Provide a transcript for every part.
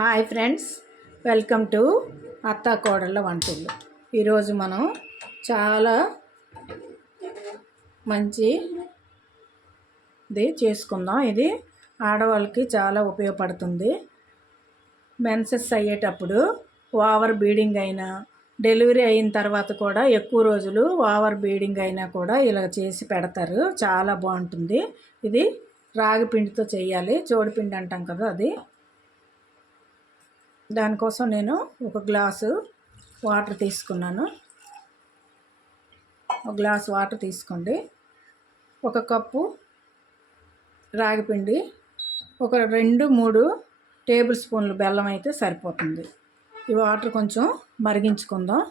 Hi friends welcome to అత్తా కోడళ్ళ వంటలు ఈరోజు మనం చాలా మంచి ఇది చేసుకుందాం. ఇది ఆడవాళ్ళకి చాలా ఉపయోగపడుతుంది. మెన్సెస్ అయ్యేటప్పుడు ఓవర్ బీడింగ్ అయినా డెలివరీ అయిన తర్వాత కూడా ఎక్కువ రోజులు ఓవర్ బీడింగ్ అయినా కూడా ఇలా చేసి పెడతారు. చాలా బాగుంటుంది. ఇది రాగి పిండితో చేయాలి. చోడిపిండి అంటాం కదా అది. దానికోసం నేను ఒక గ్లాసు వాటర్ తీసుకున్నాను. ఒక గ్లాస్ వాటర్ తీసుకోండి. ఒక కప్పు రాగిపిండి ఒక రెండు మూడు టేబుల్ స్పూన్లు బెల్లం అయితే సరిపోతుంది. ఈ వాటర్ కొంచెం మరిగించుకుందాం.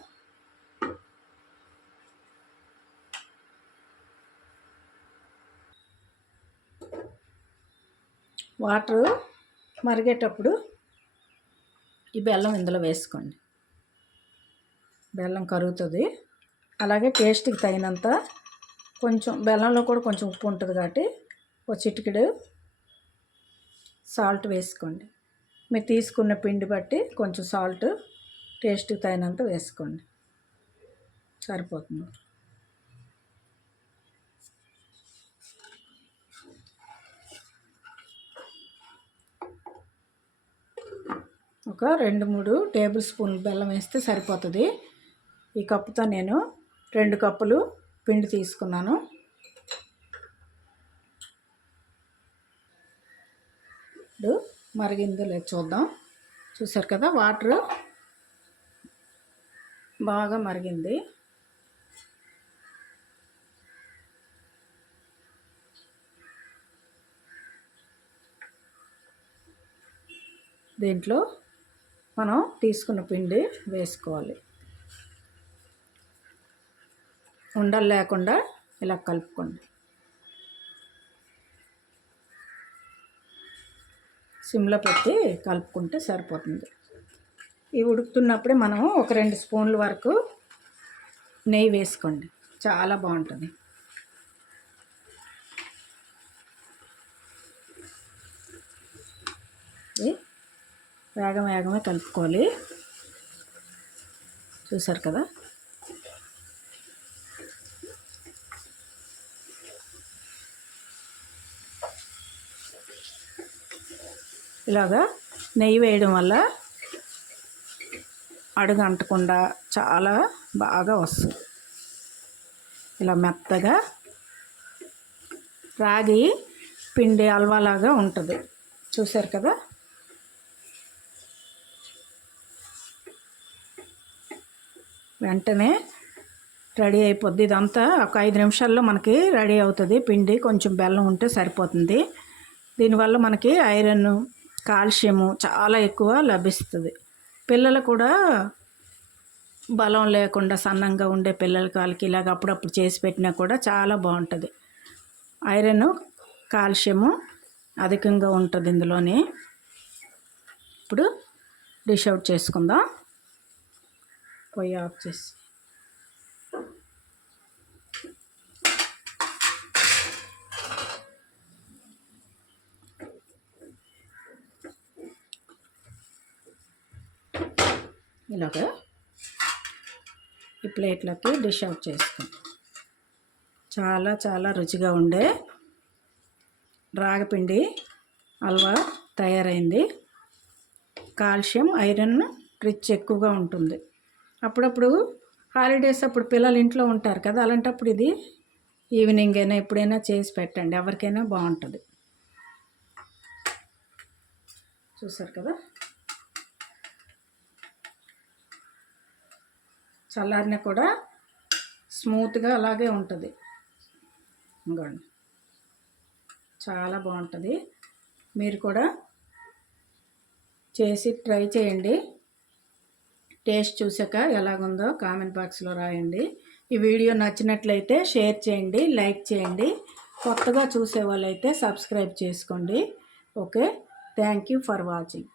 వాటర్ మరిగేటప్పుడు ఈ బెల్లం ఇందులో వేసుకోండి. బెల్లం కరుగుతుంది. అలాగే టేస్ట్కి తగినంత కొంచెం బెల్లంలో కూడా కొంచెం ఉప్పు ఉంటుంది కాబట్టి ఒక చిటికెడు సాల్ట్ వేసుకోండి. మీరు తీసుకున్న పిండి బట్టి కొంచెం సాల్ట్ టేస్ట్కి తగినంత వేసుకోండి. సరిపోతుంది. ఒక రెండు మూడు టేబుల్ స్పూన్ బెల్లం వేస్తే సరిపోతుంది. ఈ కప్పుతో నేను రెండు కప్పులు పిండి తీసుకున్నాను. ఇప్పుడు మరిగిందో లేదు చూద్దాం. చూసారు కదా వాటర్ బాగా మరిగింది. దీంట్లో మనం తీసుకున్న పిండి వేసుకోవాలి. ఉండలు లేకుండా ఇలా కలుపుకోండి. సిమ్లో పెట్టి కలుపుకుంటే సరిపోతుంది. ఇవి ఉడుకుతున్నప్పుడే మనం ఒక రెండు స్పూన్ల వరకు నెయ్యి వేసుకోండి. చాలా బాగుంటుంది. వేగం వేగమే కలుపుకోవాలి. చూసారు కదా? ఇలాగా నెయ్యి వేయడం వల్ల అడుగు అంటకుండా చాలా బాగా వస్తుంది. ఇలా మెత్తగా రాగి పిండి అల్వాలాగా ఉంటుంది. చూసారు కదా? వెంటనే రెడీ అయిపోద్ది. ఇదంతా ఒక ఐదు నిమిషాల్లో మనకి రెడీ అవుతుంది. పిండి కొంచెం బెల్లం ఉంటే సరిపోతుంది. దీనివల్ల మనకి ఐరన్ కాల్షియము చాలా ఎక్కువ లభిస్తుంది. పిల్లలు కూడా బలం లేకుండా సన్నంగా ఉండే పిల్లల కాళ్ళకి ఇలాగ అప్పుడప్పుడు చేసి పెట్టినా కూడా చాలా బాగుంటుంది. ఐరన్ కాల్షియము అధికంగా ఉంటుంది ఇందులోని. ఇప్పుడు డిష్ అవుట్ చేసుకుందాం. పొయ్యి ఆఫ్ చేసి. ఇలాగా ఈ ప్లేట్లోకి డిష్ అవుట్ చేసుకుంటాం చాలా చాలా రుచిగా ఉండే రాగపిండి హల్వా తయారైంది. కాల్షియం ఐరన్ రిచ్ ఎక్కువగా ఉంటుంది. అప్పుడప్పుడు హాలిడేస్ అప్పుడు పిల్లలు ఇంట్లో ఉంటారు కదా అలాంటప్పుడు ఇది ఈవినింగ్ అయినా ఎప్పుడైనా చేసి పెట్టండి ఎవరికైనా బాగుంటుంది. చూసారు కదా? చల్లారిన కూడా స్మూత్గా అలాగే ఉంటుంది. ఇంకోండి చాలా బాగుంటుంది. మీరు కూడా చేసి ట్రై చేయండి. టేస్ట్ చూసాక ఎలాగుందో కామెంట్ బాక్స్లో రాయండి. ఈ వీడియో నచ్చినట్లయితే షేర్ చేయండి లైక్ చేయండి. కొత్తగా చూసే వాళ్ళైతే సబ్స్క్రైబ్ చేసుకోండి. Okay? Thank you for watching.